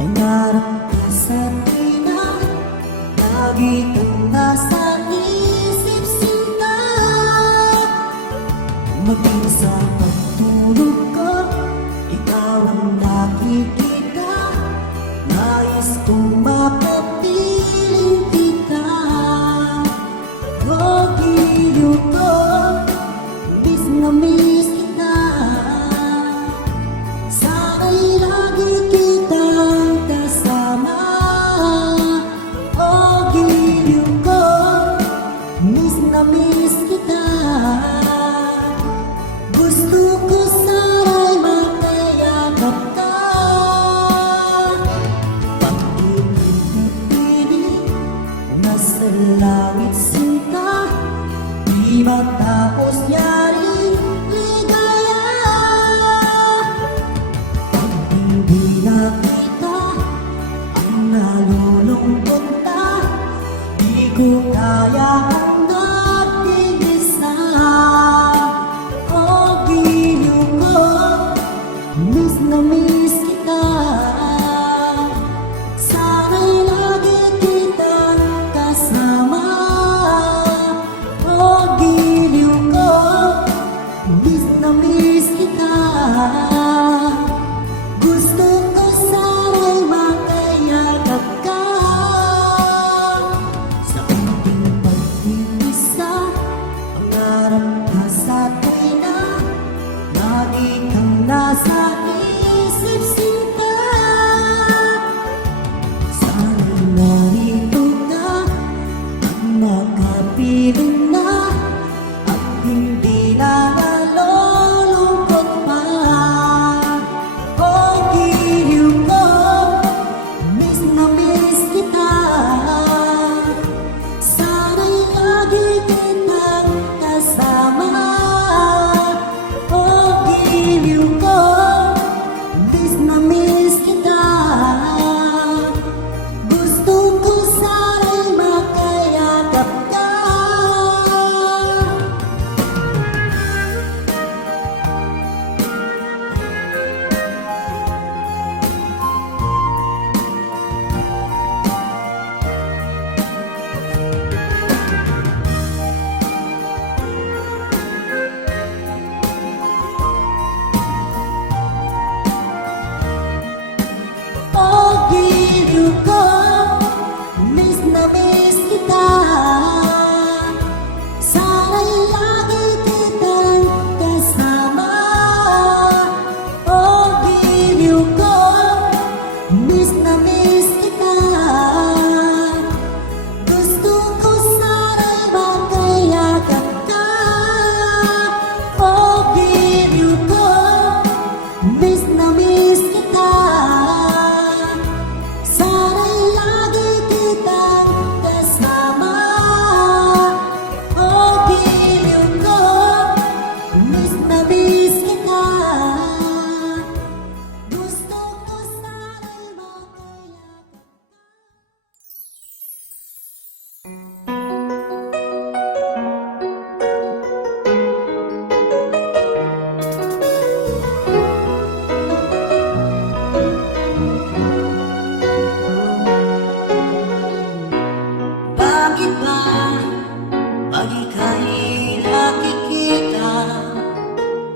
Pangarap ka sa tina, lagi kang nasa isip sinta. Maging sa pagtulog ko, ikaw ang nakikita. Nais kong mapapiling kita. O giliw ko, bis na miss kita. Sana'y lagi kitang kasama. O giliw ko, miss na miss kita. Gusto ko sana'y makayakap ka. Pag-ibig-ibig, nasa langit sinta. Di matapos yaring ligaya. Pag hindi na kita ang nalulungkot na, di ko kaya ang nag-iisa. O giliw ko, miss na miss kita. Sana'y lagi kitang kasama. O giliw ko, miss na miss kita. Gusto ko sana'y makayakap ka. Sa ating pag-iisa, pangarap ka sa tuwina. Lagi kang nasa isip sinta. Sana'y narito ka at nakapiling na, at hindi na nalulungkot pa. O giliw ko, miss na miss kita. Sana'y lagi kitang kasama. O giliw ko, miss na miss kita. Gusto ko sana'y makayakap ka. O giliw ko, miss na miss kita. Sana'y lagi kitang kasama. O giliw ko, miss na miss kita. Gusto ko sana'y makayakap ka. O giliw ko, miss na miss kita. Sana'y lagi kitang kasama. O giliw ko, miss na miss kita. Gusto ko sana'y makayakap. Bakit ba pag ika'y nakikita,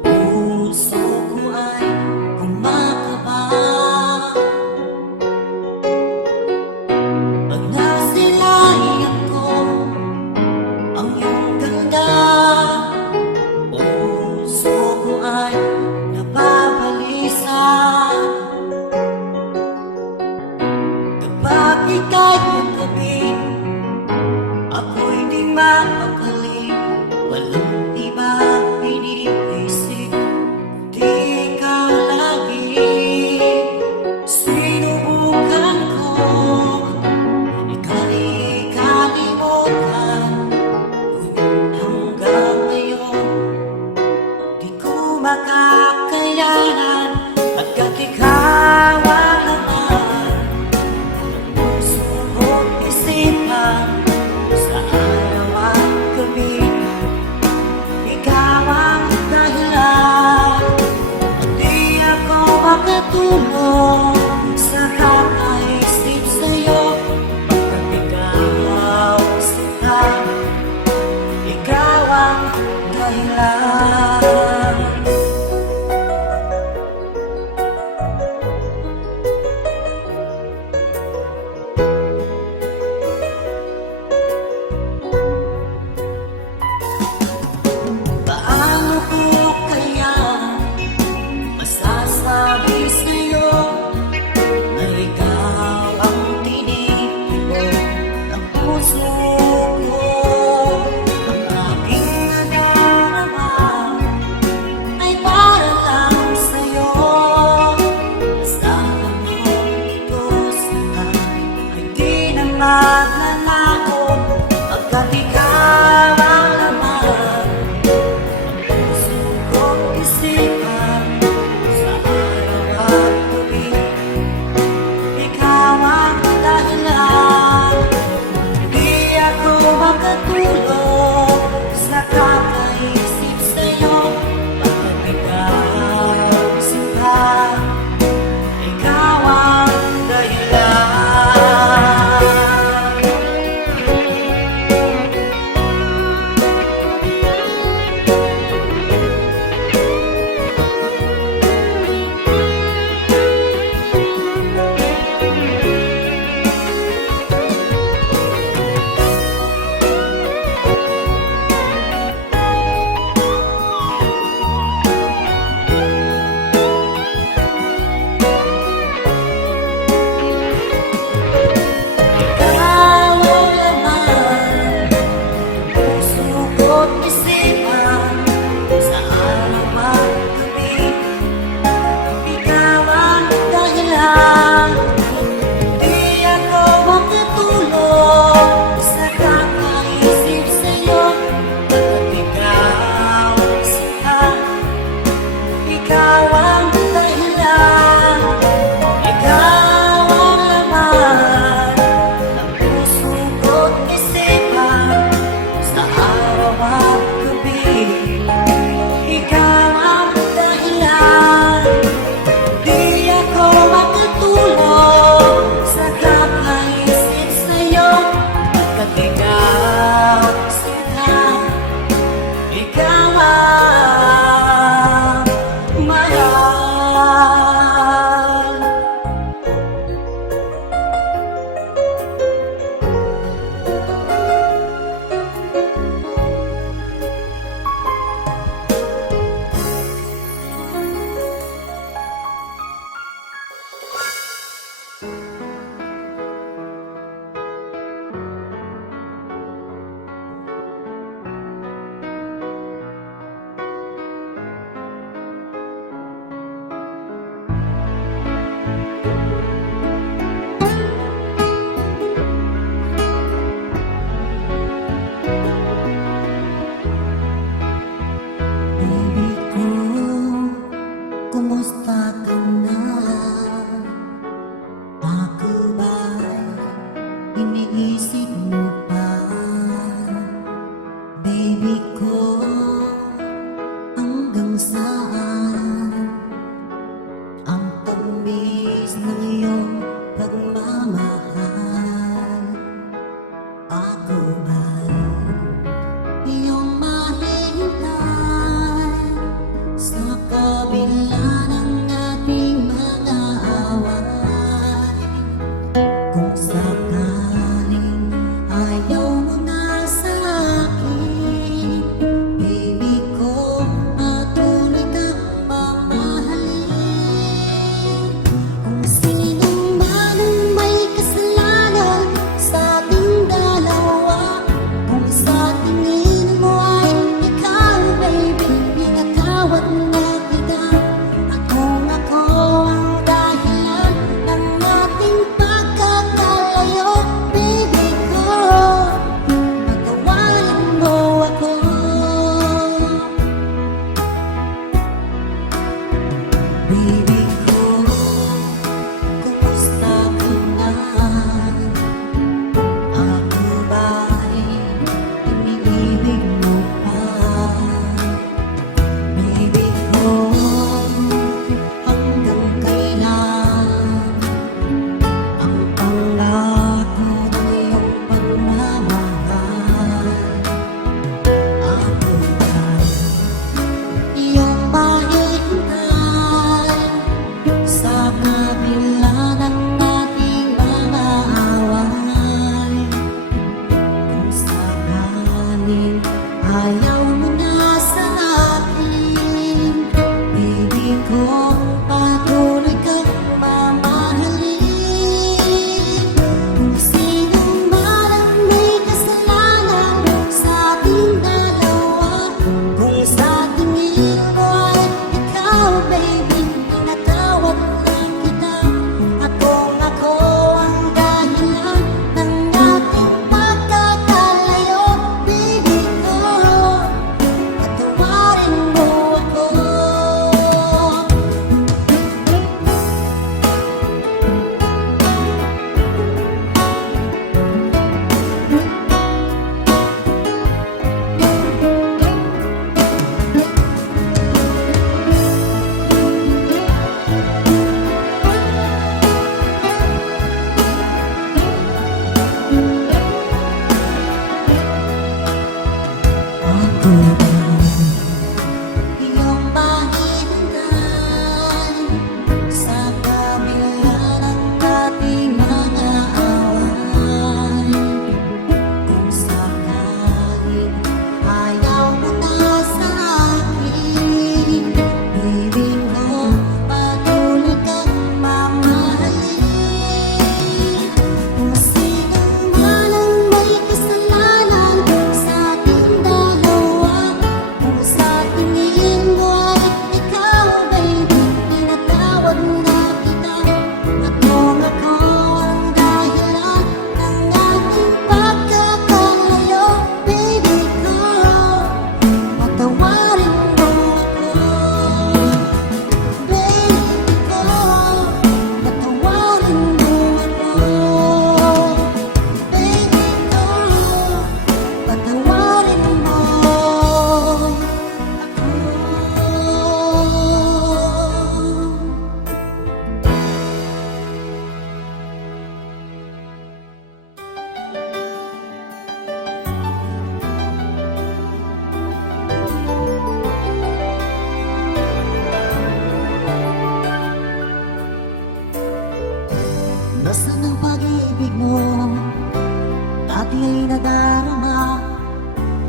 puso ko ay kumakaba? Pag nasilayan ko ang iyong ganda, puso ko ay nababalisa. Kapag ika'y katabi, ako'y di mapakali. Walang iba iniisip, di ka lagi. Sinubukan ko ika'y kalimutan, ngunit hanggang ngayon di ko makakayanan. Hanggat ikaw ang laman ng puso ko't isipan, sa araw at magnanakot pagkat ikaw ang laman ng puso ko't isipan sa araw at gabi. Ikaw ang dahilan, di ako makatulog sa kakaisip sa'yo pagkat ikaw sinta. Ikaw ang dahilan. Ikaw ang laman ng puso ko't isipan sa araw at gabi. Ikaw ang dahilan, di ako makatulog sa kakaisip sa'yo pagkat ikaw sinta. Ikaw ang dahilan, ikaw ang laman ng puso ko't isipan sa araw at gabi. Ikaw ang dahilan, di ako makatulog sa kakaisip sa'yo pagkat ikaw sinta. Ikaw ang mahal. Baby ko, kumusta ka na? Ako ba'y iniisip mo pa? Baby ko, hanggang saan ang tamis ng iyong pagmamahal? Ako ba'y iyong mahintay sa kabila ng ating mga away? Kung sakaling Nasaan ang pag-ibig mo? Dati ay nadarama,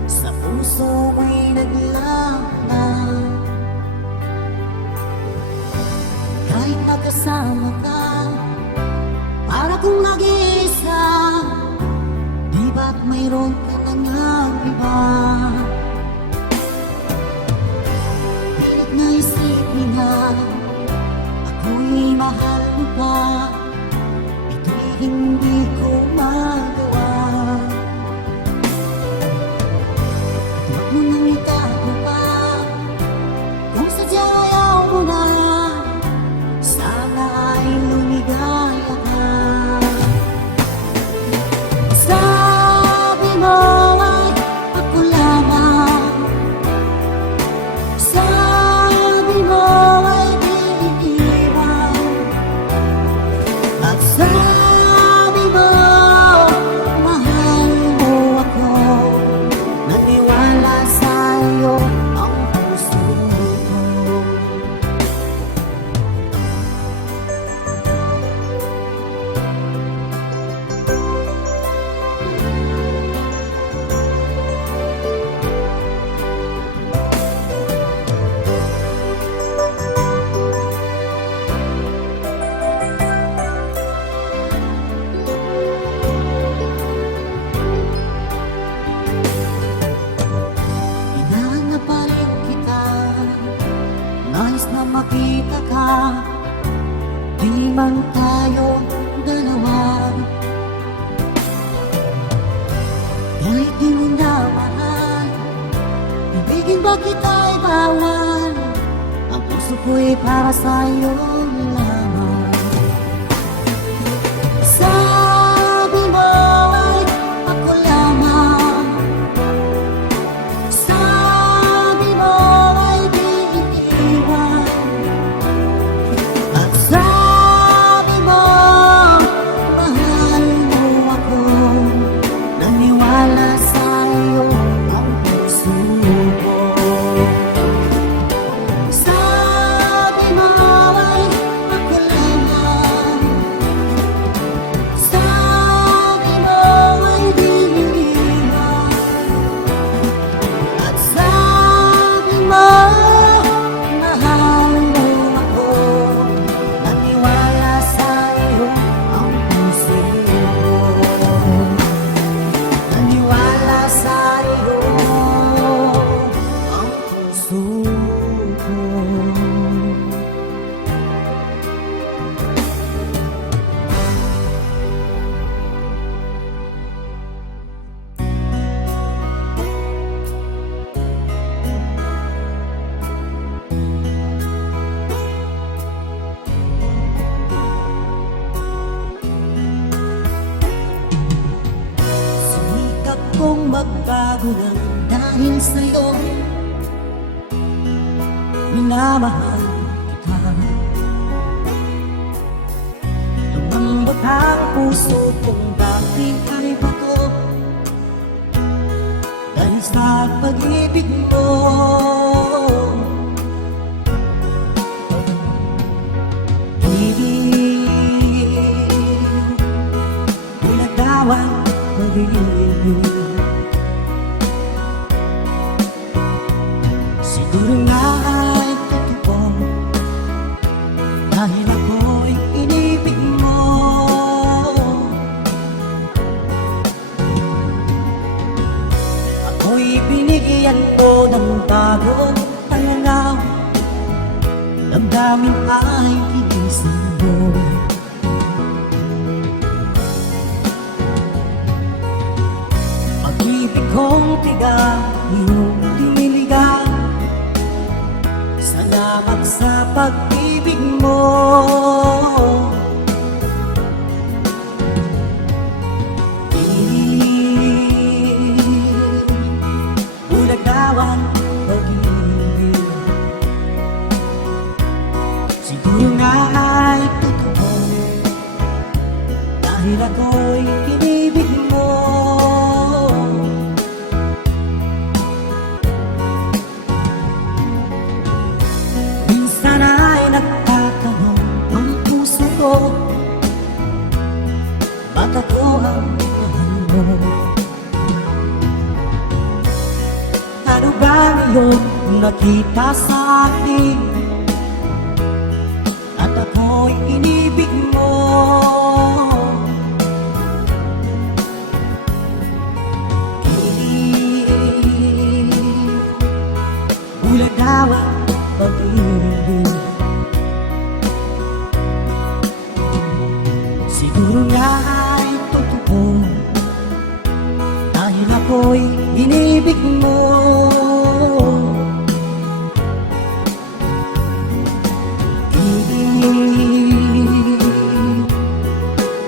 sa puso mo'y naglalang. Kahit magkasama ka, para kung nag-iisa, di ba't mayroon ka na ngang iba? Pilit na isipin na ako'y mahal mo pa, ito'y hindi ko magawa. Huwag mo nang itago pa, kung sadyang ayaw mo na, sana ay lumigaya ka. Sabi mo ay ako lamang, sabi mo ay di iiwan, at sabi mo mahal mo ako, naniwala sa'yo ang puso ko. Hinahanap pa rin kita, nais na makita ka, di man tayo dalawa. Kahit di mo na mahal, ibigin ba kita'y bawal? Ang puso ko'y para sa'yo lamang. Sabi mo ay ako lamang, sabi mo ay di iiwan, at sabi mo mahal mo ako, naniwala sa'yo ang puso ko. Sabi mo ay ako lamang, sabi mo ay di iiwan, at sabi mo mahal mo ako, naniwala sa'yo ang puso ko. Naniwala sa'yo ang puso ko. Sumikap kong magbago ng dahil sa'yo, minamahal kita. Lumambot ang puso kong bakit ay bato, dahil sa pag-ibig mo. Ibig, pinagdawang pag-ibig. Siguro nga ay totoo, dahil ako'y inibig mo. Ako'y binigyan mo ng bagong pananaw, damdamin ay tigisin mo. Pag-ibig kong tigang iyong diniligan, salamat sa pag-ibig mo. Bulagawan pag-ibig, siguro nga ay totoo, dahil ako'y inibig mo. Minsan ay nagtatanong ang puso ko, at ako ang mahal mo. Ano ba ngayon nakita sa akin at ako'y inibig mo? Bulag daw ang pag-ibig. Siguro nga ay totoo dahil ako'y inibig mo.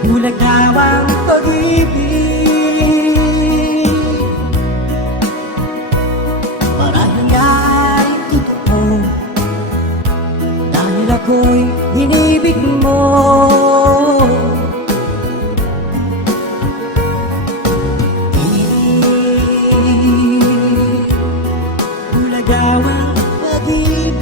Bulag daw ang pag-ibig. Marahil nga ay totoo dahil ako'y inibig mo. Bulag daw ang pag-ibig.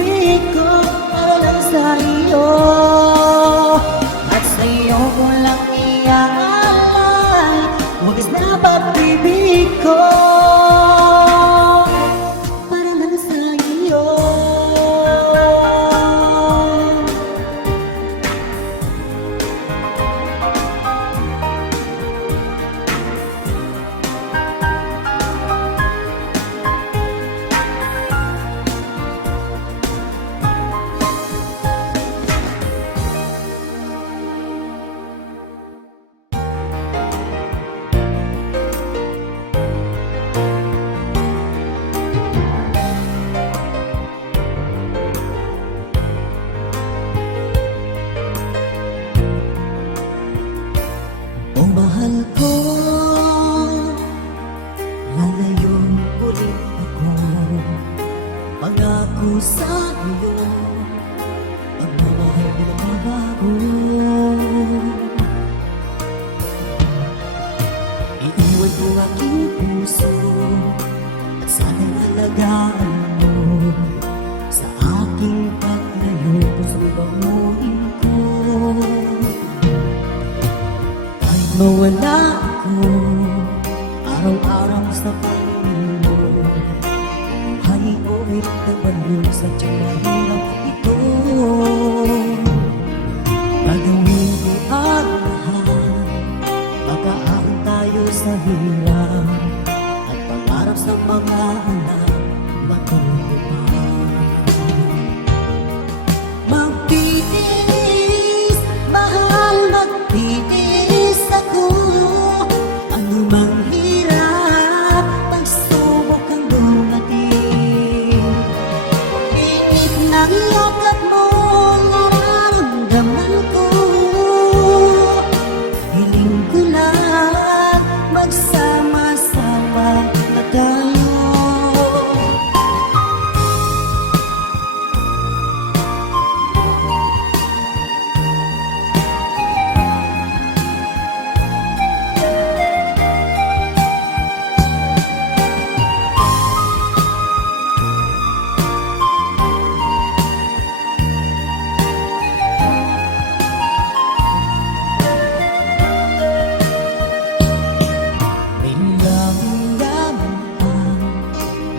pag-ibig ko para lang sa iyo. At sa iyo ko lang iaalay wagas na pag-ibig ko para lang sa iyo. O mahal ko, lalayo ulit ako. Pangako sa iyo, pagmamahal ko na mabago. Iiwan ko aking puso at sana'y alagaan mo. Sa aking paglayo, pusong bangunin ko. Mawala ako araw-araw sa pangingin mo. Ay, uwit na baliw sa mahirap ito. Gagawin ko ang lahat, makaahon tayo sa hirap, at pangarap sa mga anak matutupad. Magtitiis, mahal, magtitiis ako. Ano mang hirap, pagsubok ang dumating. Init ng yakap mo, nararamdaman ko. Hiling ko lang, magsama-sama na tayo.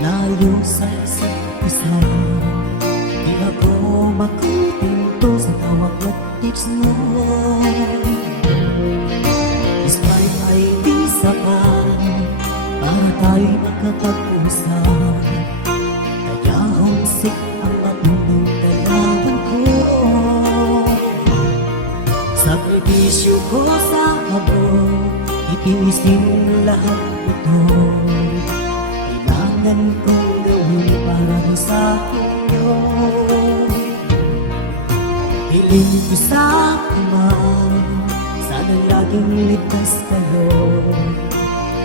Layo sa isa't isa, di ako makutinto sa tawag at tips mo. Despite ay di sapat para tayo'y makapag-usap, kaya homesick ang matulog kailangan ko. Sakripisyo ko sa abot, itinisin lahat ito. Kailangan kong gawin para sa inyo. Hiling ko sa Ama, sana laging ligtas kayo.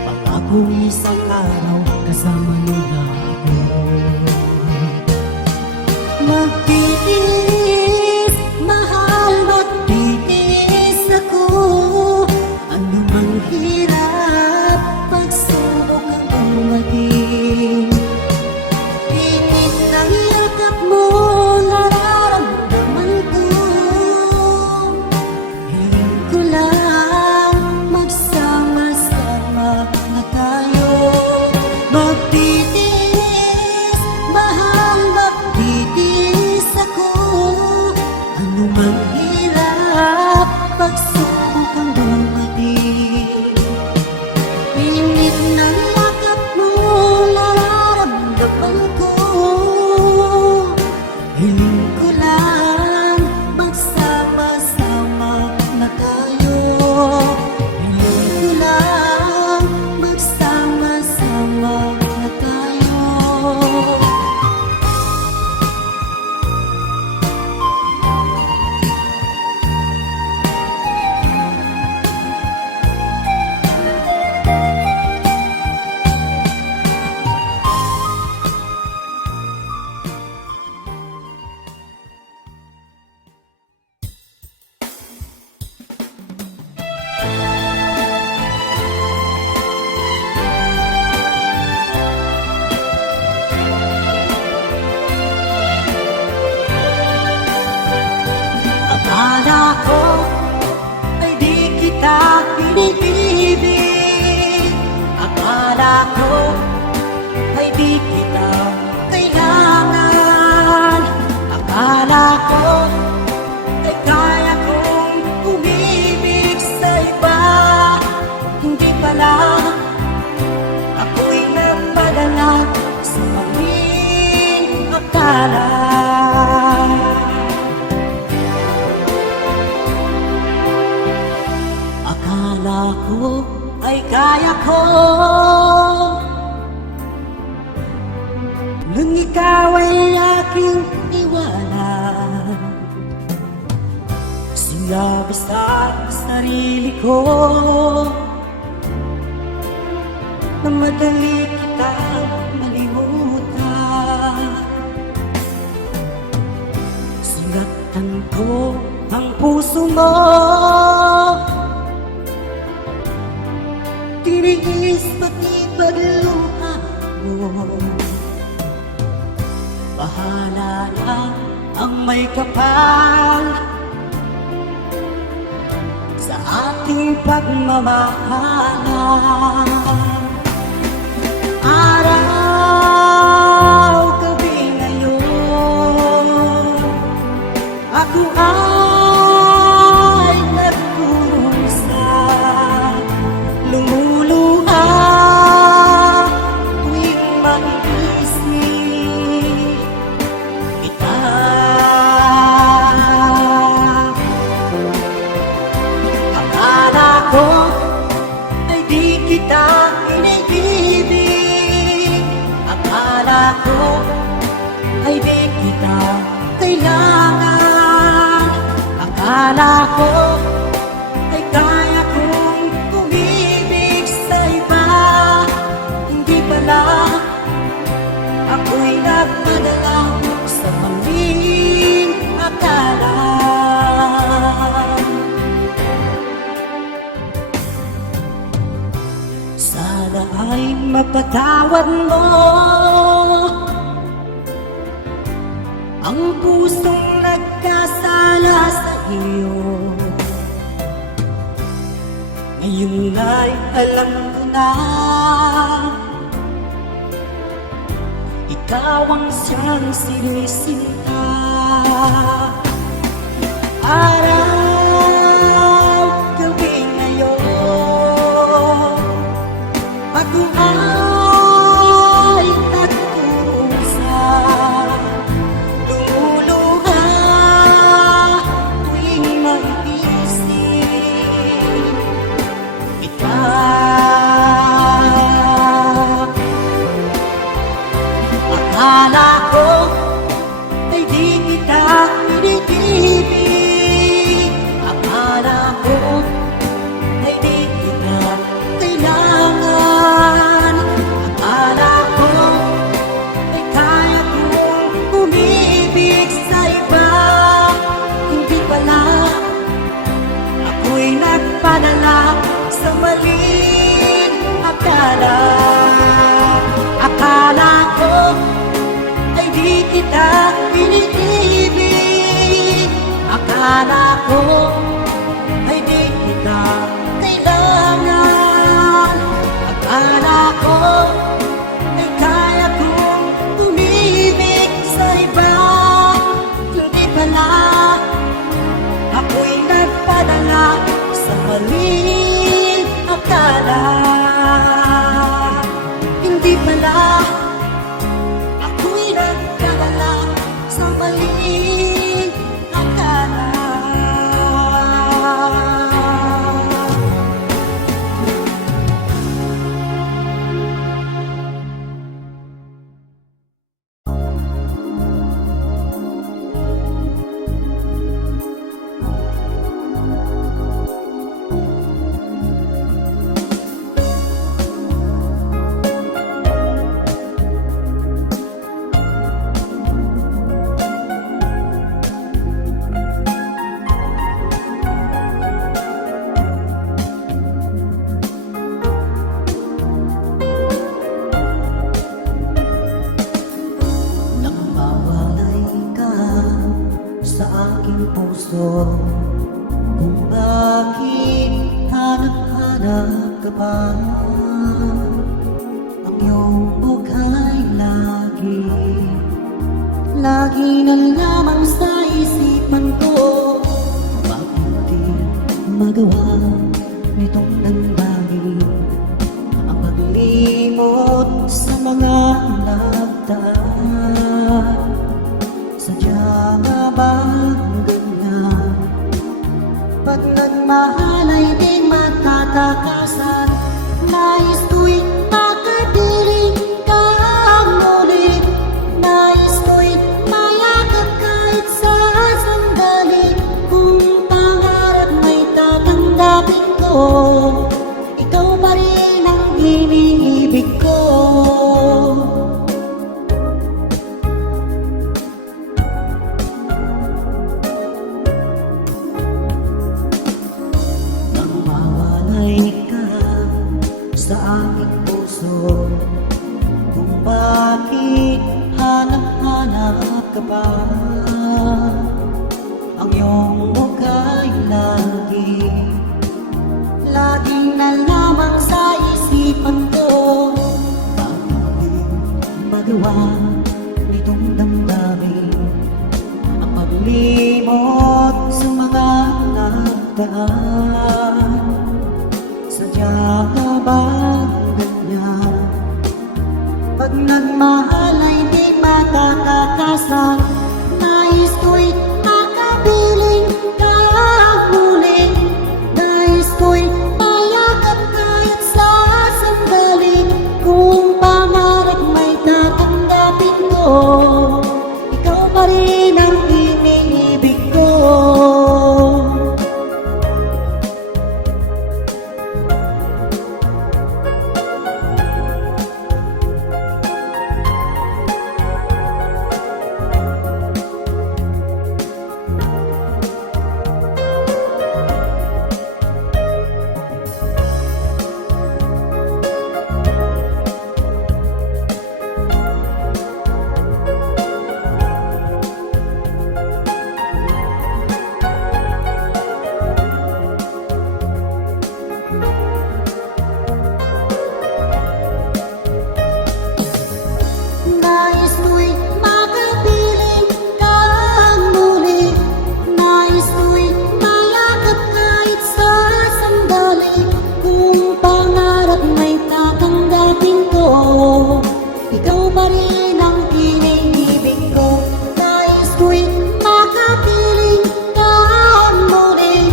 Pangakong isang araw kasama niyo na ako. Magtitiis, mahal, magtitiis ako. Ano mang hirap, pagsubok ang dumating. Init ng yakap mo, nararamdaman ko. Hiling ko lang, magsama-sama na tayo. Magtitiis, mahal, magtitiis ako. kaya ko. Nung ikaw ay aking iwanan, sinabi sa sarili ko na madali kitang malimutan. Sinaktan ko ang puso mo, tiniis pati pagluha mo. Bahala na ang may kapal sa ating pagmamahalan. Araw, gabi ngayon, ako ay nagkurusa, lumuluha tuwing mag-isip kita. Akala ko ay di kita iniibig, akala ko ay di kita kailangan, akala ko ay kaya kong umibig sa iba. Hindi pala, ako'y nagpadala sa maling akala. Sana ay mapatawad mo ang pusong nagkasala sa iyo. Ngayon ay alam ko na ikaw ang siyang sinisinta. Araw, gabi ngayon, ako ay nagkurusa, lumuluha tuwing mag-isip kita. Akala ko ay di kita iniibig, akala ko ay di kita kailangan, akala ko ay kaya kong umibig sa iba. Hindi pala, ako'y nagpadala sa maling akala. Akala ko ay di kita iniibig, akala ko ay di kita kailangan, akala ko ay kaya kong umibig sa iba. Hindi pala, ako'y nagpadala sa maling akala. Hindi pala, ako'y nagpadala sa maling akala. Nang mawalay ka sa aking puso, kung bakit hanap-hanap ka pa, ang iyong buhay lagi na lamang sa isipan ko. Bakit di magawa nitong damdamin ang paglimot sa mga nagdaan? Sadya nga bang ganyan? Pag nagmahal ay di matatakasan, aking puso kung bakit hanap-hanap ka pa. Ang iyong mukha'y laging na lamang sa isipan ko. Bakit magawa nitong damdamin ang paglimot sa mga nagdaan? Sadya ka ba ganyan? Pag nagmahal ay di makakakasan. Nais ko'y makapiling ka muli. Nais ko'y mayakap kahit sa sandali. Kung pangarap may tatanggapin ko, ikaw pa rin ang iniibig ko. Ikaw pa rin ang iniibig ko. Nais ko'y makapiling ka muli.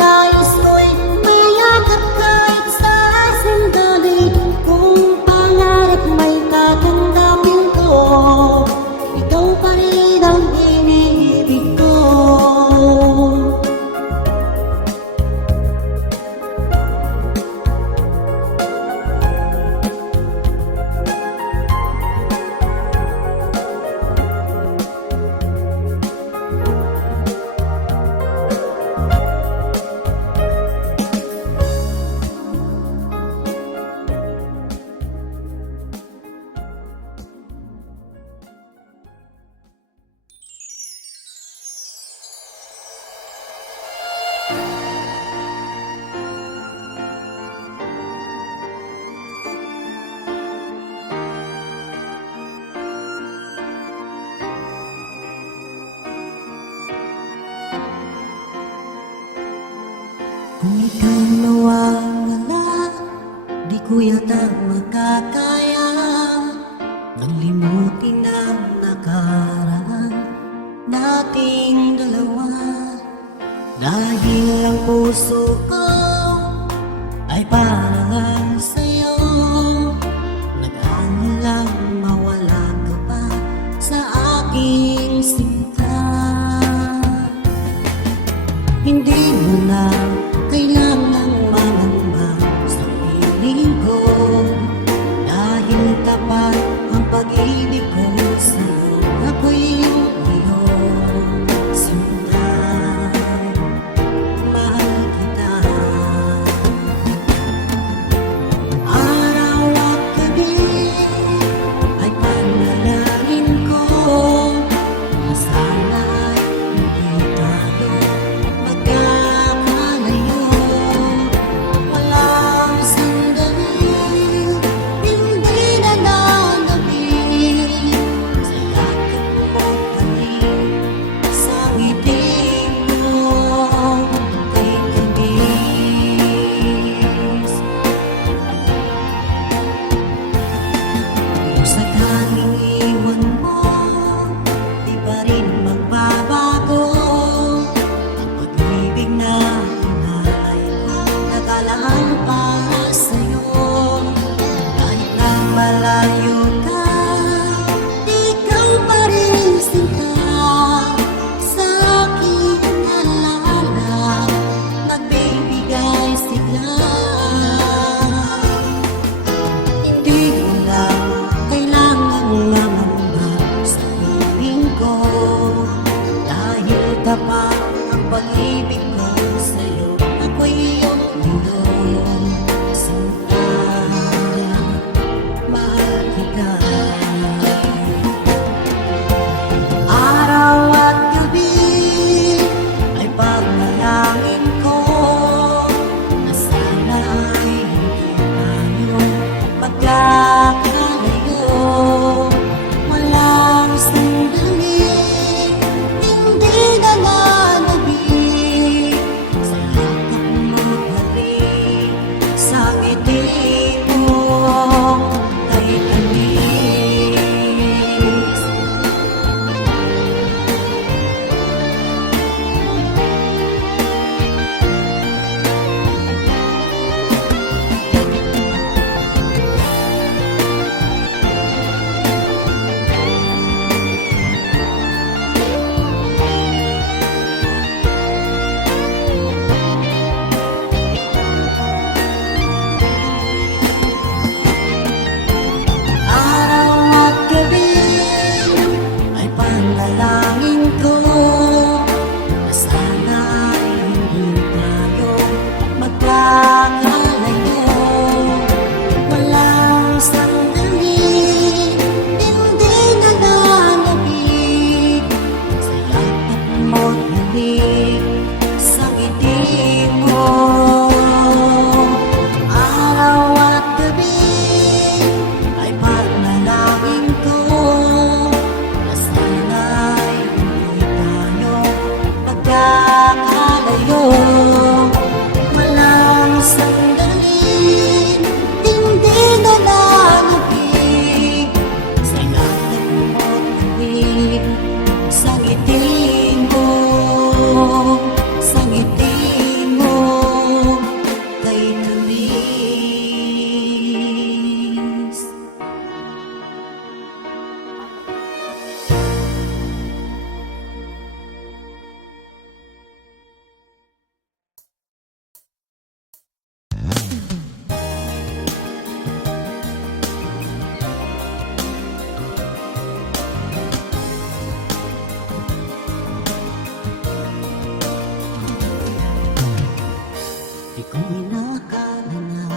Nais ko'y mayakap kahit sa sandali. Kung pangarap may tatanggapin ko, ikaw pa rin ang iniibig ko. Kung ikaw mawawala, di ko yata makakaya nang limutin ang nakaraan nating dalawa. Dahil ang puso ko ay parang sa'yo, nag-aalalang mawala ka pa sa aking sinta. Hindi mo na kailangang mangamba sa piling ko, dahil tapat ang pag-ibig ko sa'yo. Ako'y iyong sinta, mahal kita. Araw at gabi ay panalangin ko na sana'y hindi tayo magkakalayo. Walang sandali, hindi na nanamig sa yakap mo panig, sa ngiti mo kay tamis. Kung sakaling iwan mo, di pa rin magbabago ang pag-ibig na hinahangad ko, nakalaan para sa'yo. Kahit na malayo ka, ikaw pa rin sinta sa aking alaala, nagbibigay sigla. Hindi ko na kailangang mangamba sa piling ko, dahil tapat ang pag-ibig ko sa'yo. Ako'y iyong sinta. magkakalayo. Walang sandali, hindi na nanabig sa yakap mo't halik, sa ngiti mo kay tamis. Araw at gabi ay panalangin ko na sana'y hindi tayo magkakalayo. Walang sandali, hindi na nanabig sa yakap mo't halik, sa ngiti mo. Araw at gabi ay panalangin ko na sana'y hindi tayo magkakalayo. Walang sandali, hindi na nanabig sa yakap mo't halik, sa ngiti mo, sa ngiti mo kay tamis. Di ko inakala na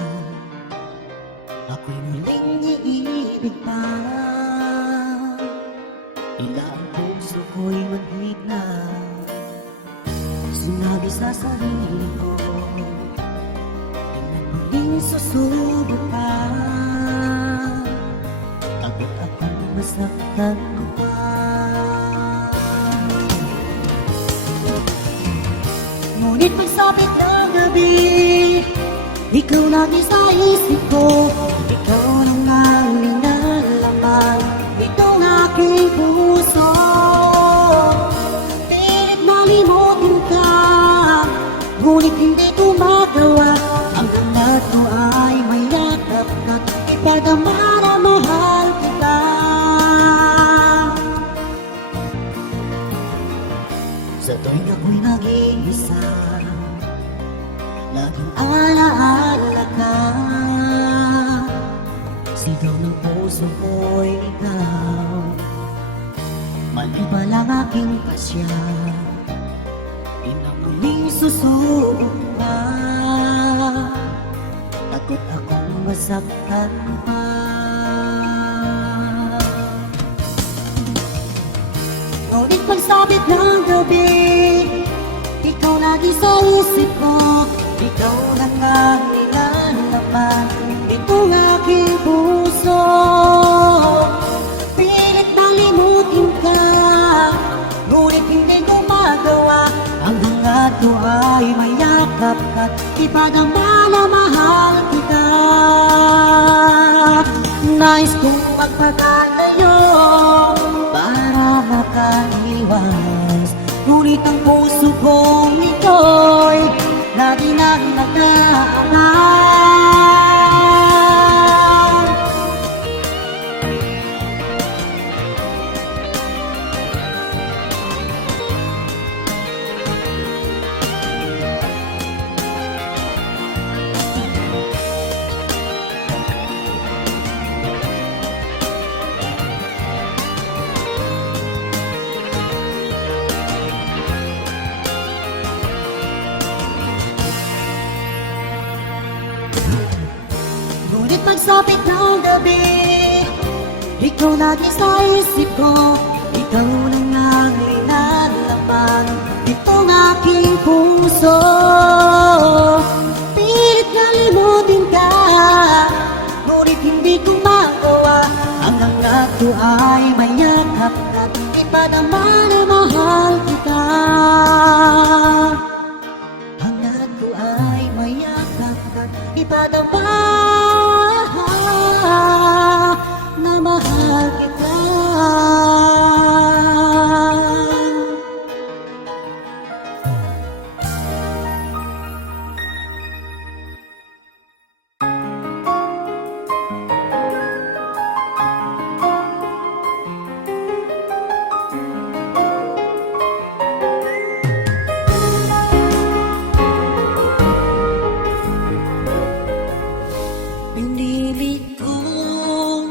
ako'y muling iibig pa. Ilang puso ko'y manhid na sinabi sa sarili ko, muling susubok pa. Agad akong masaktan ko pa. Ngunit pagsapit ng gabi, ikaw lagi sa isip ko. Ikaw nang ang ninalaman itong aking puso. Pilit malimutin ka, ngunit hindi ko magawa. Ang hangat ko ay may yakap at ipadama na mahal kita. Sa tuwing ako'y nag-iisa, laging alaala ka. Sigaw ng puso ko'y ikaw, mali pa lang aking pasya. Inamuling susubok pa, takot akong masaktan pa. Ngunit pagsapit ng gabi, ikaw lagi sa isip ko. Ikaw lang ang nilalaman itong aking puso. Pilit malimutin ka, ngunit hindi ko magawa. Ang hangat ko ay mayakap ka't ipadama na mahal kita. Nais kong magpagalayo para makaiwas, ngunit ang puso kong ito'y lagi nang nag-aalala. Ngunit pagsapit ng gabi, ikaw lagi sa isip ko. Ikaw lang ang linalaman itong aking puso. Pilit na limutin ka, ngunit hindi di ko magawa. Ang hangat ko ay mayakap at ipadama na mahal kita. Hangat ko ay mayakap at ipadama na mahal kita. Pinilit kong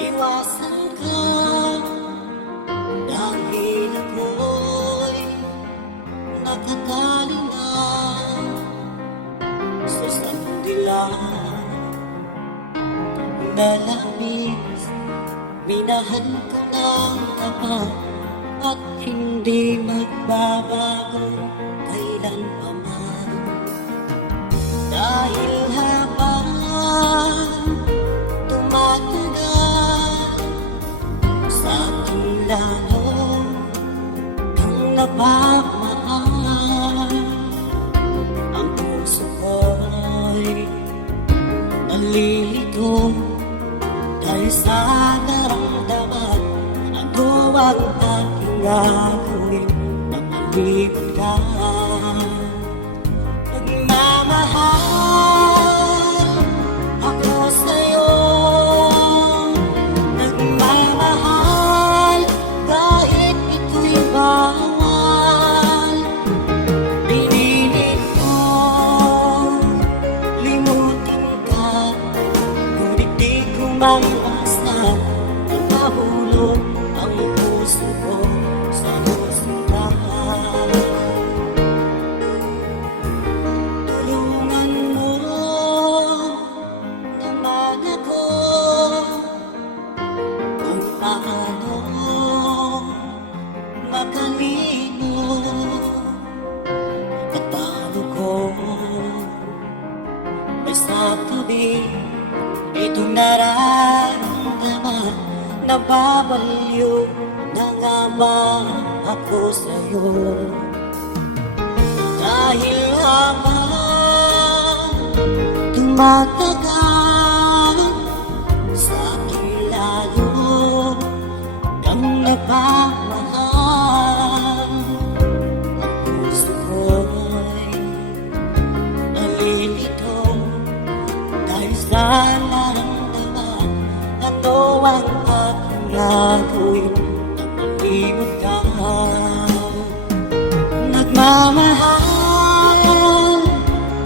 iwasan ka dahil ako'y nakatali na sa sandilan na labis. Minahal ko ng tapat at hindi magbabago kailanpaman. Dahil habang tumatagal sa ating lalo kang napamahal, ang puso ko'y nalilito dahil sa naramdaman. Ano ang aking gagawin na malibot ka? Nagmamahal ako sa'yo, nagmamahal kahit ito'y bawal. Pinilit ko limutin ka, ngunit di ko maiwasan na mahulog ang puso ko sa lusindahan. Tulungan mo naman ako kung paano makalino at paano ko may sa tabi itong nararamdaman. Nababaliw na nga ba ako sa'yo? Dahil habang tumatagal sa aking lalo kang nagmamahal, ang puso ko'y nalilito dahil sa naramdaman. Ano ang aking gagawin na malimot ka? Nagmamahal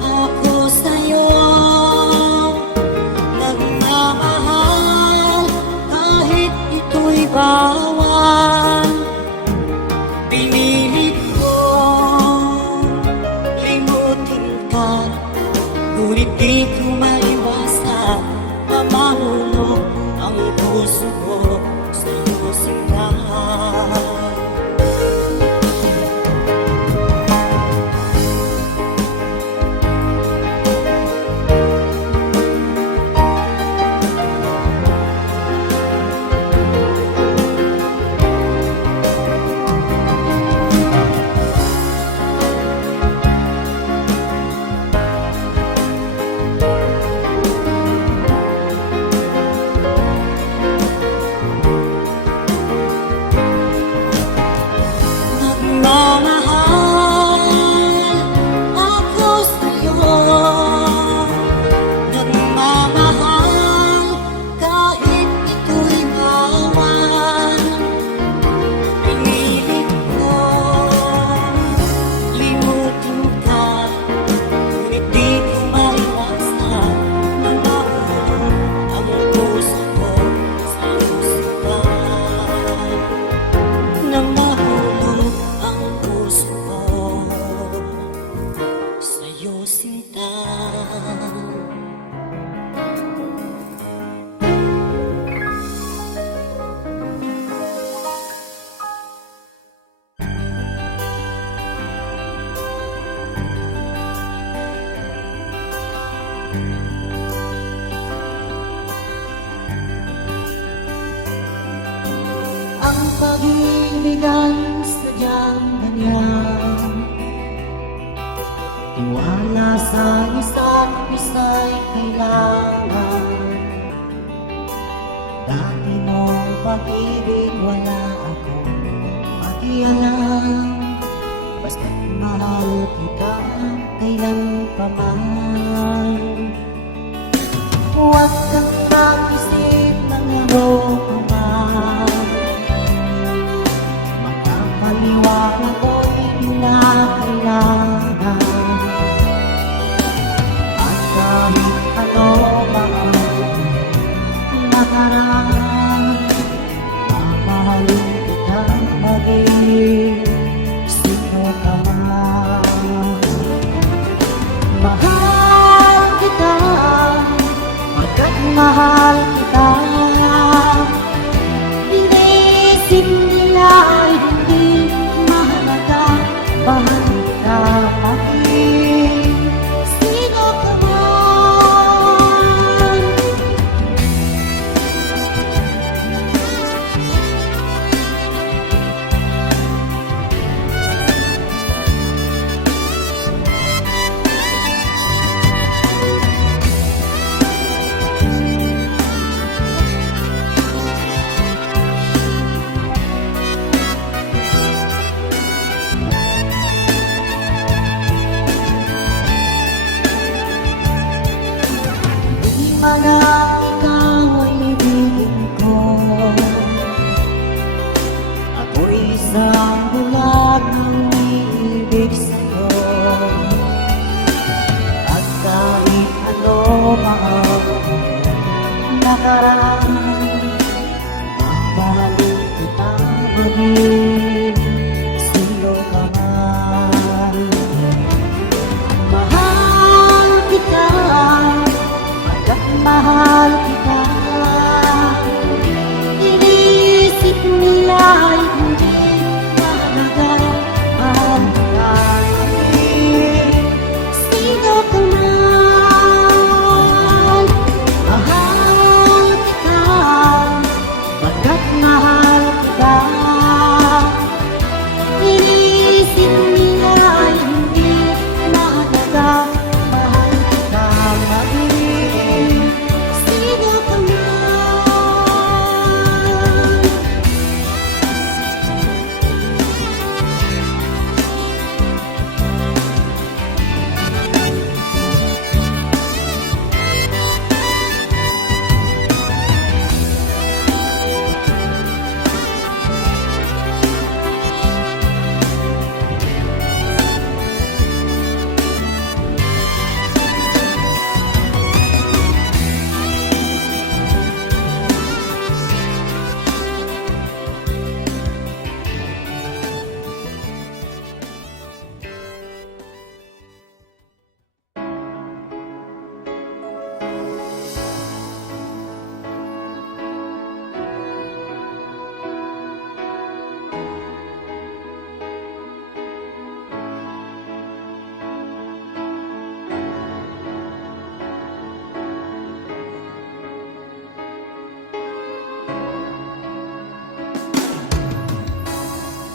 ako sa'yo, nagmamahal kahit ito'y bawal. Pinilit ko limutin ka, ngunit di ko maiwasan na mahulog ang puso ko sa lusindahan. pag-ibig ang sadyang ganyan. Tiwala sa isa't isa'y kailangan. Dati mong pag-ibig wala akong pakialam. Basta't mahal kita kailan pa man. Huwag kang mag-isip ng ano pa man. Mga paliwanag ko'y kinakailangan. At kahit ano man nakaraan, mamahalin kita maging sino ka man. Mahal kita, pagkat mahal kita. Iniisip nila ay hindi mahalaga. Mahal kita maging sino ka man. Di man ikaw ay ibigin ko, ako'y isang bulag ng iibig sa'yo. At kahit ano man nakaraan, mamahalin kita maging sino ka man. Mahal kita, pagkat mahal kita. Iniisip nila ay hindi mahalaga. Mahal kita maging sino ka man. Mahal kita, pagkat mahal kita. Iniisip nila ay hindi mahalaga. Mahal kita maging sino ka man.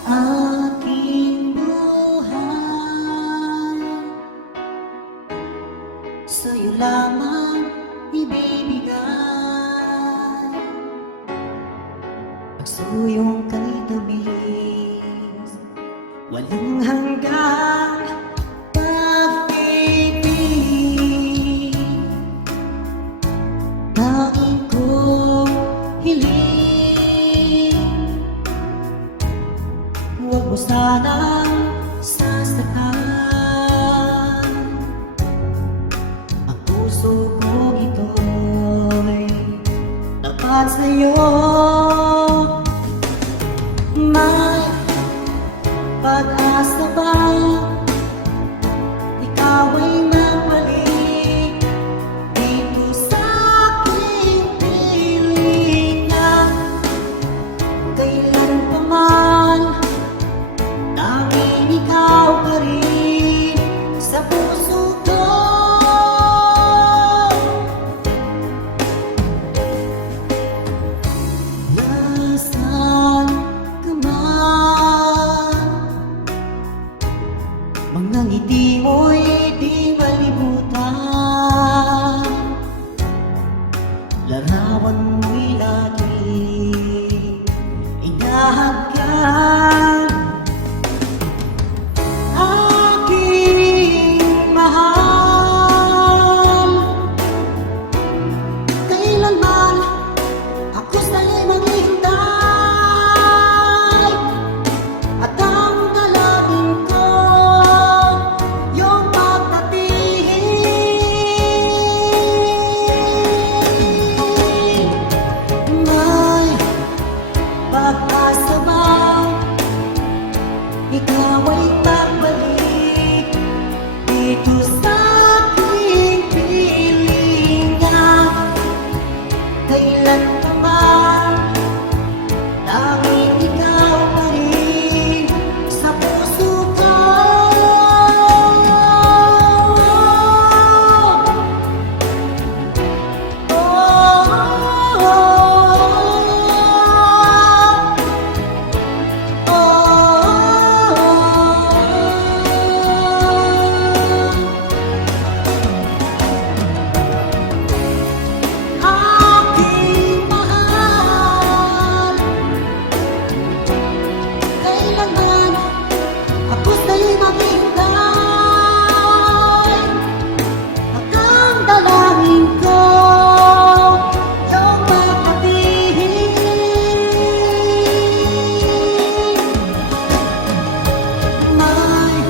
Aking buhay, sa'yo lamang ibibigay. Pagsuyong kay tamis, walang hanggang pag-ibig. Tanging kong hiling, huwag mo sanang sasaktan ang puso kong ito'y tapat sa'yo. May pag-asa ba ikaw ay magbalik dito sa aking piling na kailan pa man tanging ikaw pa rin sa puso ko. larawan mo'y lagi inahagyan. Aking mahal, kailanman ako sa'yo'y maghihintay, at ang dalangin ko yung pagtatihim. May pag-asa ba ikaw ay babalik dito sa aking pilingan? Kailan naman tanging ikaw pa rin sa puso ko. Aking mahal, kailanman ako sa'yo'y maghihintay, at ang dalangin ko yung makatihim. May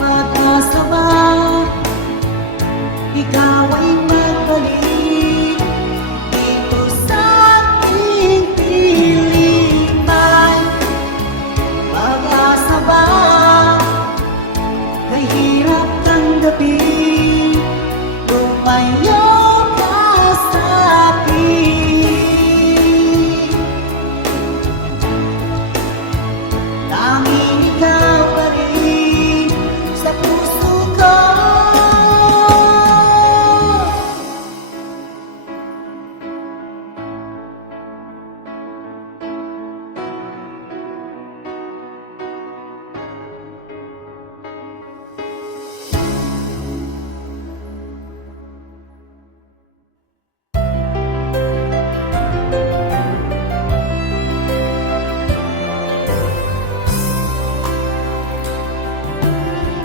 pag-asa ba ikaw ay magbalik dito sa aking piling? May pag-asa ba kay hirap tanggapin kung payo ka sa akin? Tanging ikaw pa rin sa puso ko.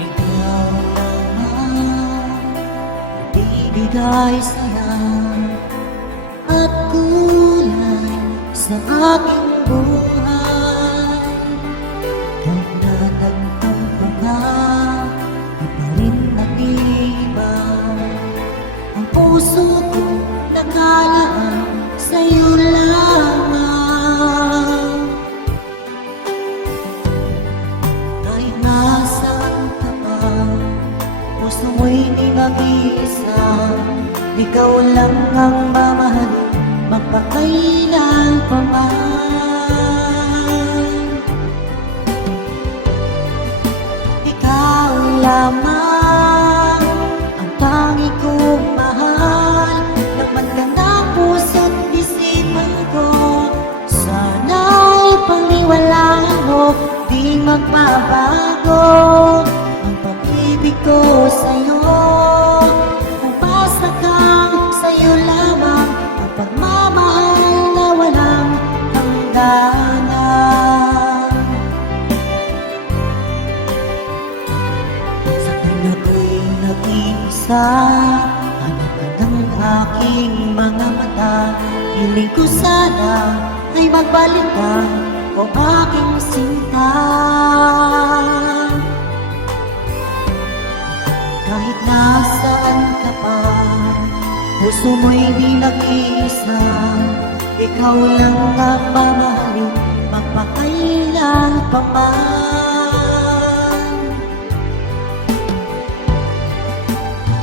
Ikaw naman ibigay saya at kulay sa aking buhay. Kahit natagpo ka, di pa rin nag-iiba ang puso ko, nakalaan sa'yo lamang. Kahit nasaan ka pa, puso mo'y di mag-iisa. Ikaw lang ang mamahalin, magpakailan pa man. Ikaw lamang ang tangi kong mahal, laman ka ng puso't isipan ko. Sana'y paniwalaan mo, di magbabago ang pag-ibig ko sa'yo. Kung basta kang sa'yo lamang, ang pagmamahal na walang hangganan. Sa kanya ko'y nag-iisa, hanap ka ng aking mga mata. Hiling ko sana ay magbalik ka, o aking sinta. Kahit nasaan ka pa, puso mo'y di nag-iisa. Ikaw lang ang mamahalin, magpakailan pa man.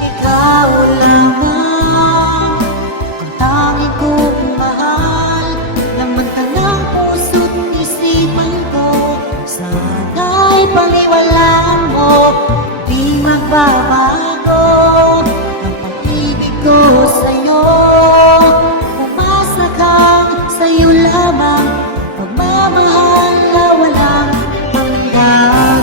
Ikaw lamang ang tangi kong mahal, laman ka ng puso't isipan ko. Sana'y paniwalaan mo, di magbabago ang pag-ibig ko sa'yo. Pumasa kang sa'yo lamang, pagmamahal na walang hangganan.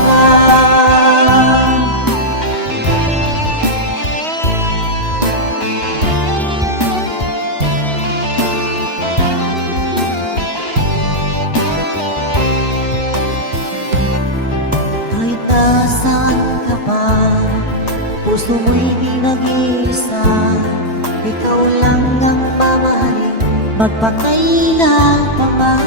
magpakailan pa man.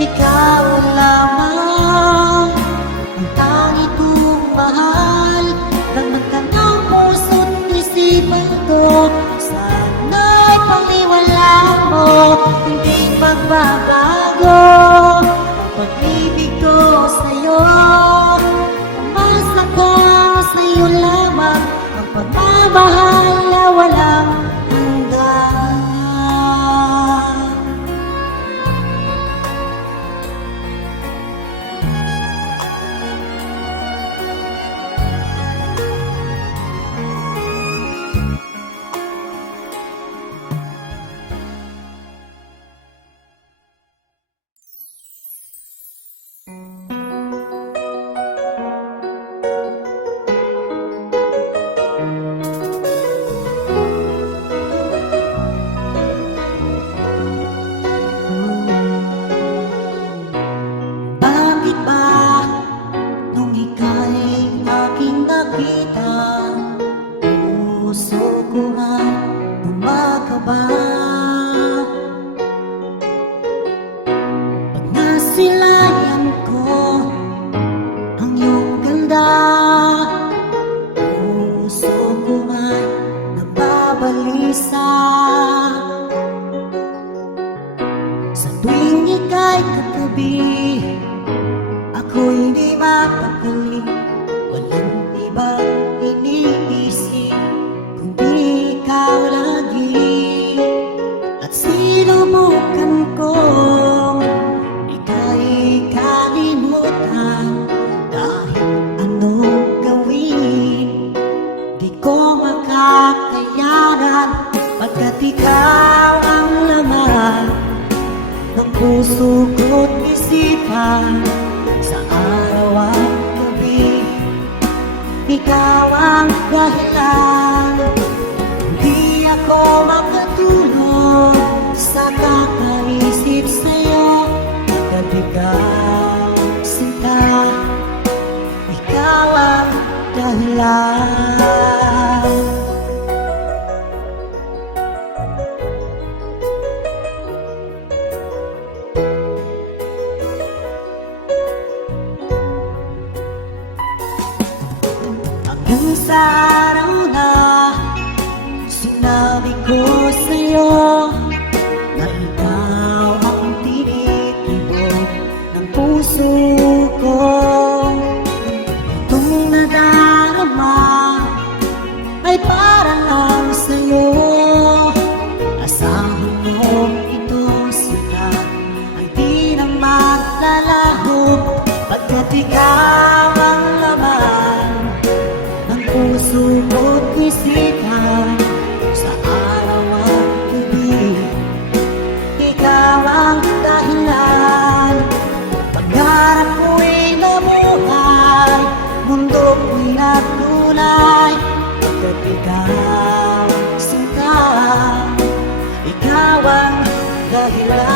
Ikaw lamang ang tangi kong mahal, laman ka ng puso't isipan ko. Sana'y paniwalaan mo, hindi magbabago ang pag-ibig ko sa'yo. Umasa ka sa'yo lamang, ang pagmamahal na walang hanggan. Bakit ba nung ika'y aking nakita, puso ko ay gumagaba? Pag nasilayan ko ang iyong ganda, puso ko ay nababalisa. Sa tuwing ika'y katabi, ako'y di mapakali, walang ibang iniisip kundi ikaw lagi. At sinubukan kong ika'y kalimutan, kahit anong gawin di ko makakayanan, pagkat ikaw ang laman ng puso ko't isipan. Sa araw at gabi, ikaw ang dahilan. Hindi ako makatulog sa kakaisip sa'yo, pagkat ikaw, sinta, ikaw ang dahilan. Hanggang sa araw na sinabi ko sa'yo na ikaw ang tinitibok ng puso ko. Itong nadarama ay para lang sa'yo. Asahan mo ito sila ay di na maglalaho, pagkat ikaw ang laman ng puso ko't isipan. Sa araw at gabi, ikaw ang dahilan. Pangarap ko'y nabuhay, mundo ko'y nagkulay, pagkat ikaw, sinta, ikaw ang dahilan.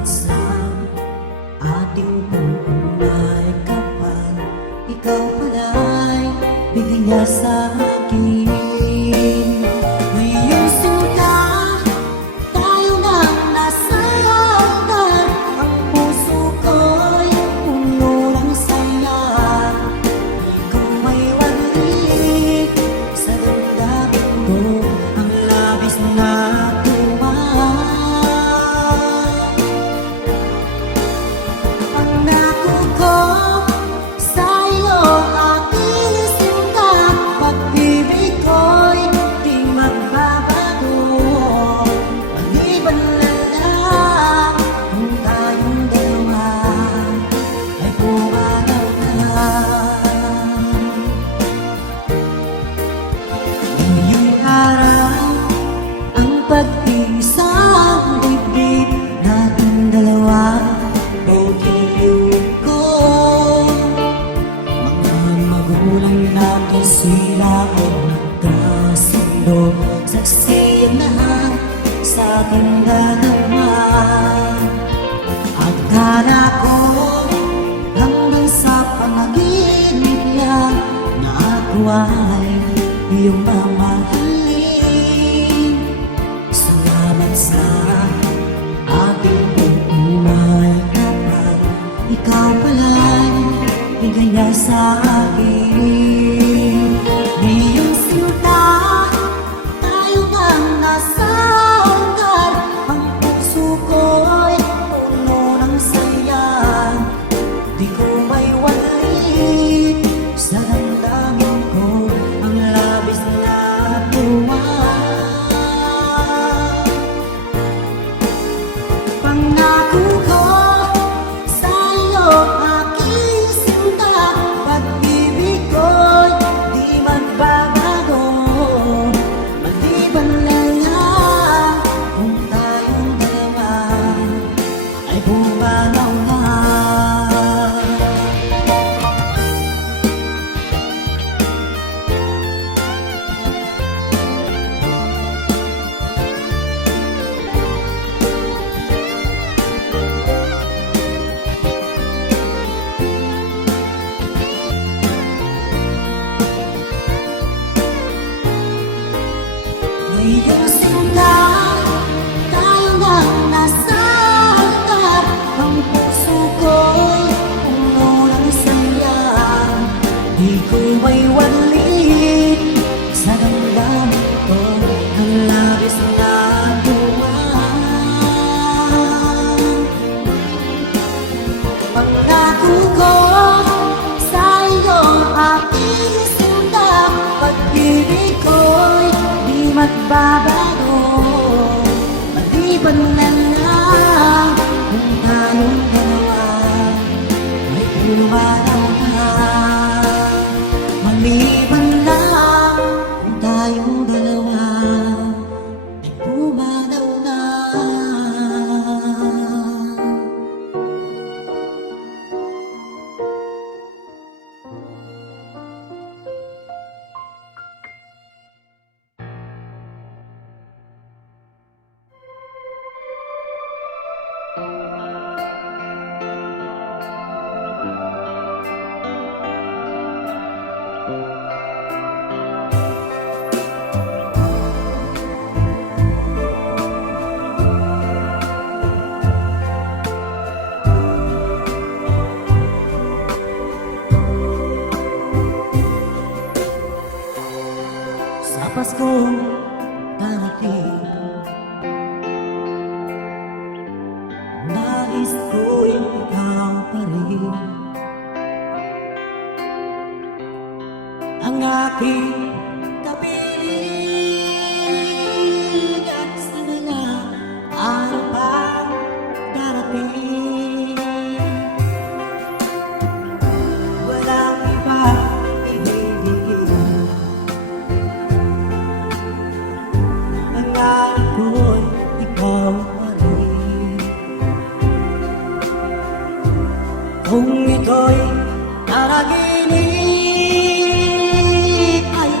Salamat sa ating buhay kapal. Ikaw pala'y bigyan sa akin. Ngayong sinta, tayo nang nasa altar. Ang puso ko'y puno ng saya. Ikaw may walik sa damdamin ko. Ang labis na tuwa. Pangako ko sa'yo, aking sinta. Pag-ibig ko'y di magbabago. Maliban na lang kung tayong dalawa ay pumanaw na. Ngayong araw, ang pag-iisang dibdib nating dalawa o giliw ko. Mga magulang natin sila ay nagkasundo. Saksiyan lahat sa ating dalawa. Akala ko hanggang sa panaginip lang na ako ay iyong mamahalin. Salamat sa ating buhay kapal. Ikaw pala'y bigaya sa akin. Ngayong sinta, tayo ngang nasa altar. Ang puso ko'y puno ng saya. Di ko may walik sa damdamin ko. Ang labis na tuwa. Pangako ko sa'yo, aking sinta. Pag-ibig ko'y di magbabago. Maliban na lang kung tayong dalawa ay bumanaw na. Ngayong sinta, tayo ngang nasa altar. Ang puso ko'y puno ng saya. Di ko may walik sa damdamin ko. Ang labis na tuwa. Pangako ko sa'yo, aking sinta. Pag-ibig ko'y di magbabago. Maliban na lang kung tayong dalawa ay pumanaw na. Maliban na lang kung tayong dalawa ay pumanaw na. Sa Paskong darating, nais ko'y ikaw pa rin ang aking kapiling. At sa mga araw pang darating, walang iba ibibigay. Nangarap ko'y ikaw pa rin. Kung ito'y naraginig ay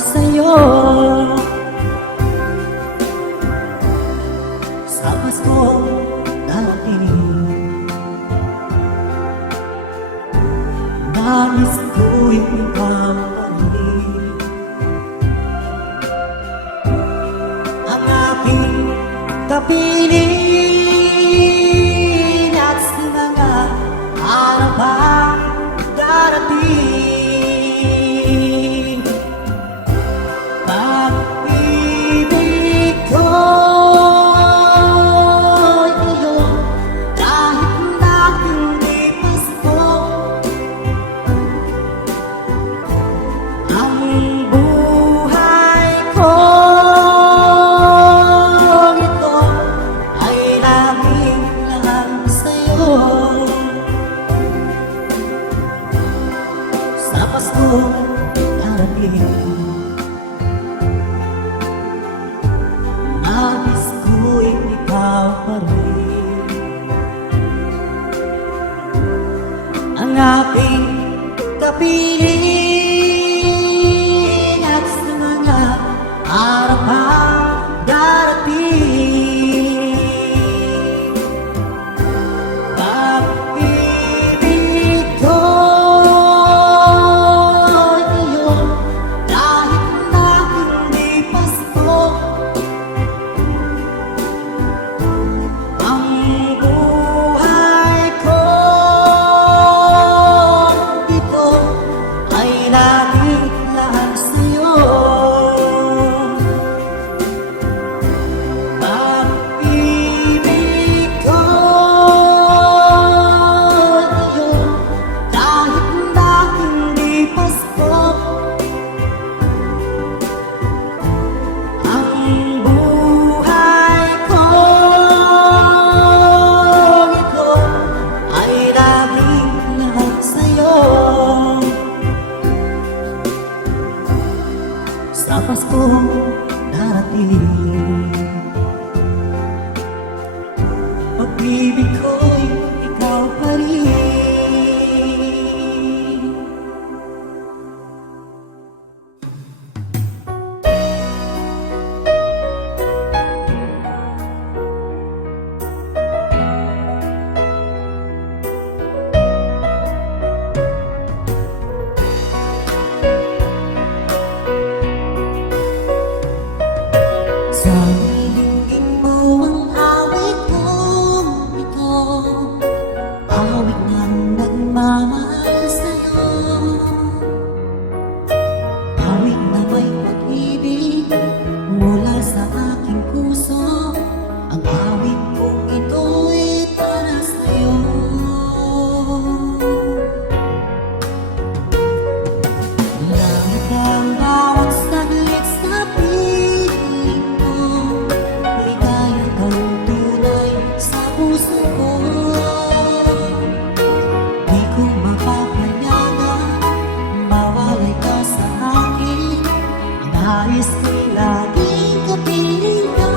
sa'yo. Sa Pasko darating, nais ko'y ipapalik ang aking kapiling at sa mga harapang darating. Pag-ibig ko'y iyo kahit na hindi Pasko. Ang buhay ko ito ay laging lang sa'yo. Sa Pasko darating, nais ko'y ikaw pa rin ang aking kapiling at sa mga harapang darating. Pag-ibig ko'y iyo kahit na hindi Pasko. Ang buhay ko ito ay laging lang sa'yo. Pag-ibig ko iyo kahit na hindi Pasko. Ang buhay ko ito ay laging lang sa'yo. Sa Pasko darating, pag-ibig ko'y ikaw pa rin. Sa ilingin mo ang awit kong ito, awit ng nagmamahal sa'yo, awit na may pag-ibig mula sa aking puso. Ang awit kong ito'y para sa'yo. Langit ang bawat saglit sa piling ko, ligaya kang tunay sa puso ko. Di ko mapapayagan mawalay ka sa akin. Nais ko'y laging kapiling ka.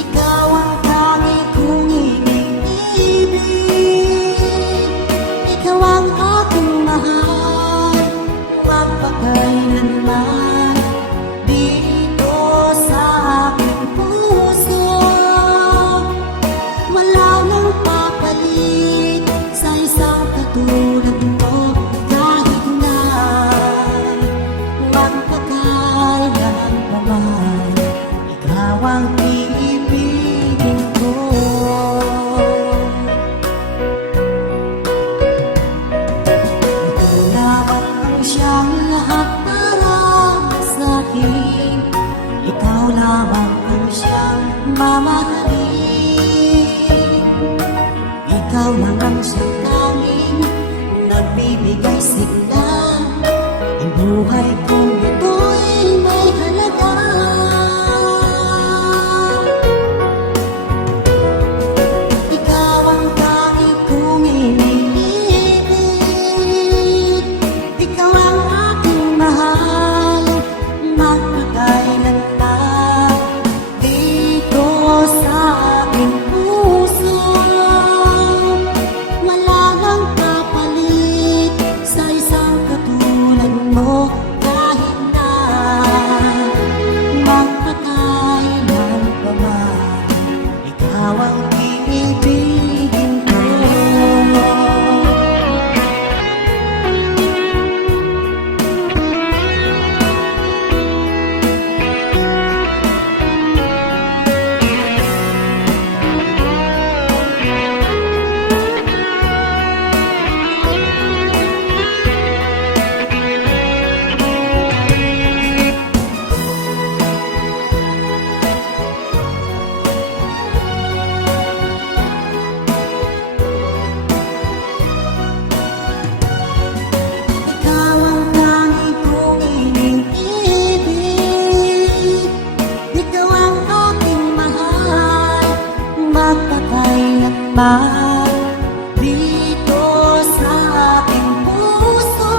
Ikaw ang tanging kong iniibig, ikaw ang aking mahal, magpakailanman dito sa aking puso. Wala nang papalit sa isang katulad mo, kahit na magpakailan pa man, ikaw ang iibigin ko. Ito lamang ang siyang lahat para sa'kin, ikaw lamang ang siyang mamahalin. Ikaw lang ang siyang tanging nagbibigay sigla. Ang buhay kong ito'y may halaga. Ikaw ang tanging kong iniibig, ikaw ang aking mahal, magpakailanman dito sa aking puso. Wala nang kapalit man dito sa aking puso.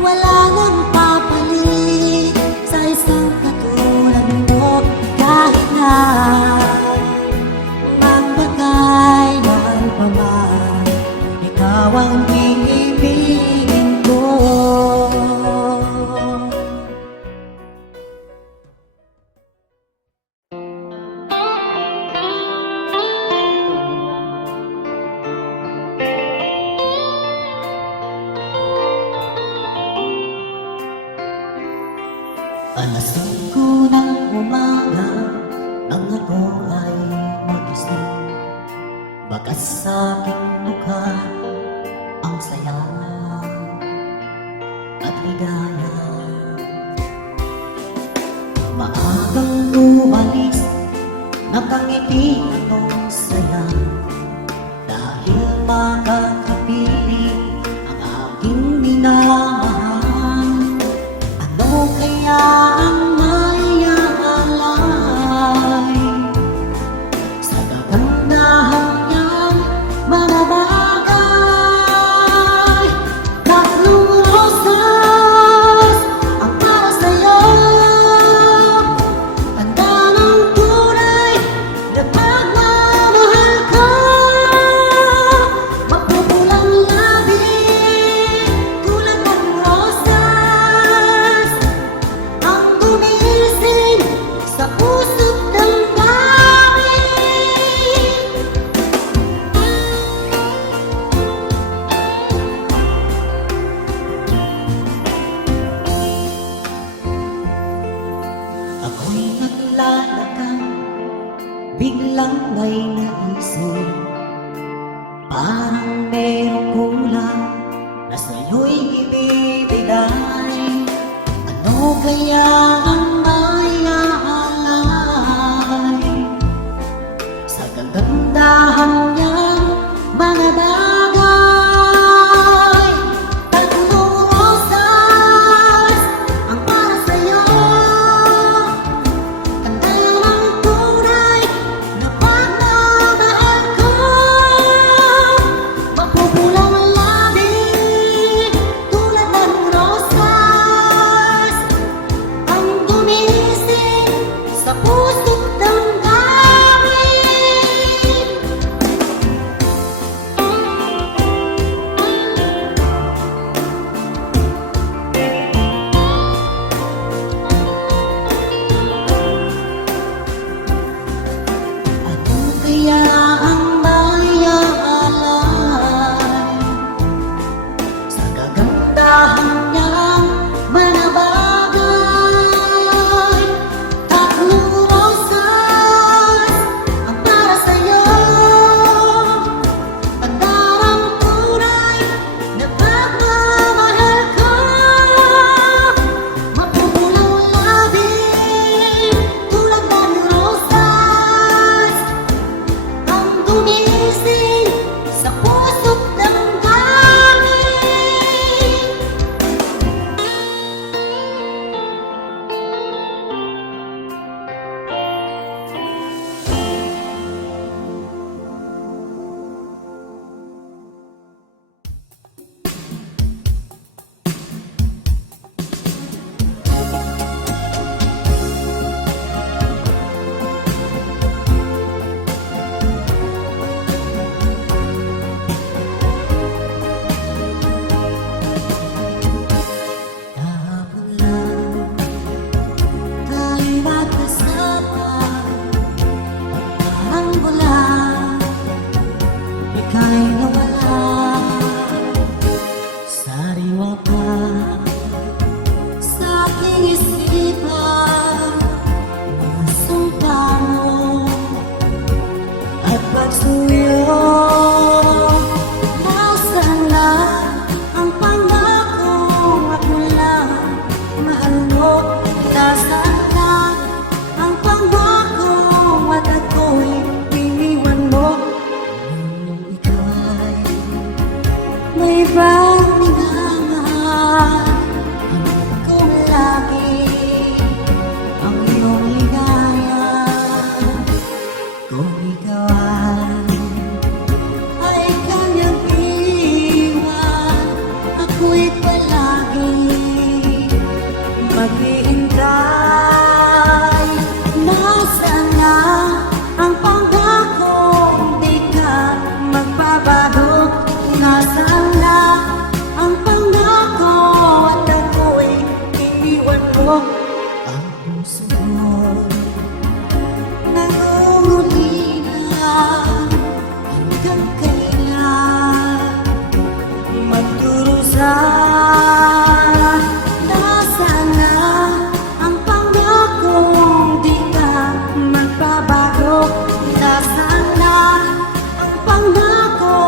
Wala nang papalit sa isang katulad mo. Kahit na magbagay man pa man, ikaw ang iibigin ko. Alas 5 ng umaga nang ako ay nagising, bakas sa aking mukha ang saya at ligaya. Maagang umalis, nakangiti akong saya, dahil makakapiling ang aking minamahal. Ano kaya ang maiaalay sa kagandahan niyang mga bagay? Tatlong rosas ang para sa'yo, tanda ng tunay na pagmamahal ko. Mapupulang labi tulad ng rosas, ang gumising sa puso't damdamin. Ako'y naglalakad, biglang may naisip, parang merong kulang na sa'yo'y ibibigay. Ano kaya ang maiaalay sa kagandahan niyang mga bagay? Tatlong rosas ang para sa'yo, tanda ng tunay na pagmamahal ko. Mapupulang labi tulad ng rosas, ang gumising sa puso't damdamin. Ano kaya ang maiaalay sa kagandahan niyang mga bagay? Tatlong rosas ang para sa'yo, tanda ng tunay na pagmamahal ko. Mapupulang labi tulad ng rosas, ang gumising sa puso't damdamin. Kahapon lang tayo'y magkasama, parang wala, ika'y nawala. Sariwa pa sa aking isipan mga sumpa mo at pagsuyo. Nasaan na ang pangakong ako lang mahal mo? Nasaan na ang pangakong at ako'y iniwan mo? Nung ikaw ay may ibang minamahal, hanggang kung lagi ang iyong ligaya. Kung ikaw ay Nasaan na ang pangako at ako'y iniwan mo? Ang puso ko'y nangungulila. Hanggang kailan magdurusa? Nasaan na ang pangakong di ka magbabago? Nasaan na ang pangako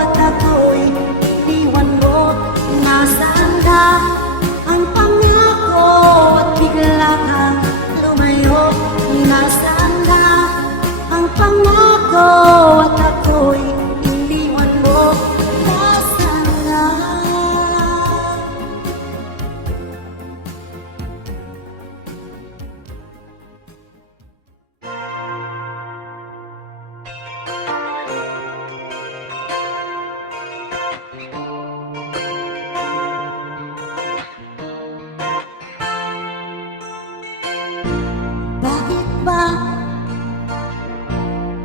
at ako'y iniwan mo? Nasaan na ang pangako at bigla kang lumayo? Nasaan na ang pangako at ako'y iniwan mo? Nasaan na? Bakit ba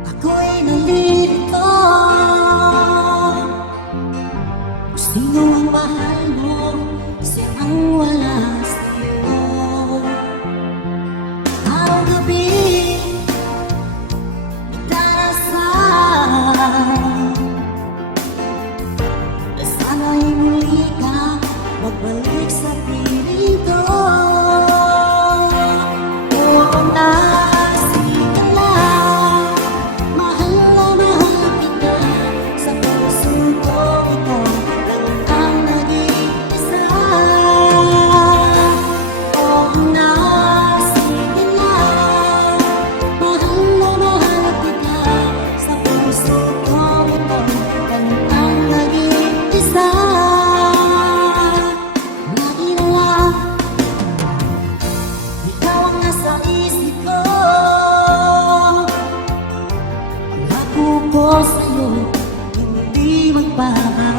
ako'y nalilito? Kung sino ang mahal mo, siya ang wala sa'yo. Araw-gabi darasal na sana'y muli ka magbalik sa piling ko. Oo na, sige ka lang, mahal na mahal kita. Sa puso ko ikaw lang ang nag-iisa. Oo na, sige lang, mahal na mahal kita. Sa puso ko ikaw lang ang nag-iisa. Lagi na lang ikaw ang nasa isip ko. Pangako ko sa'yo, hindi magbabago.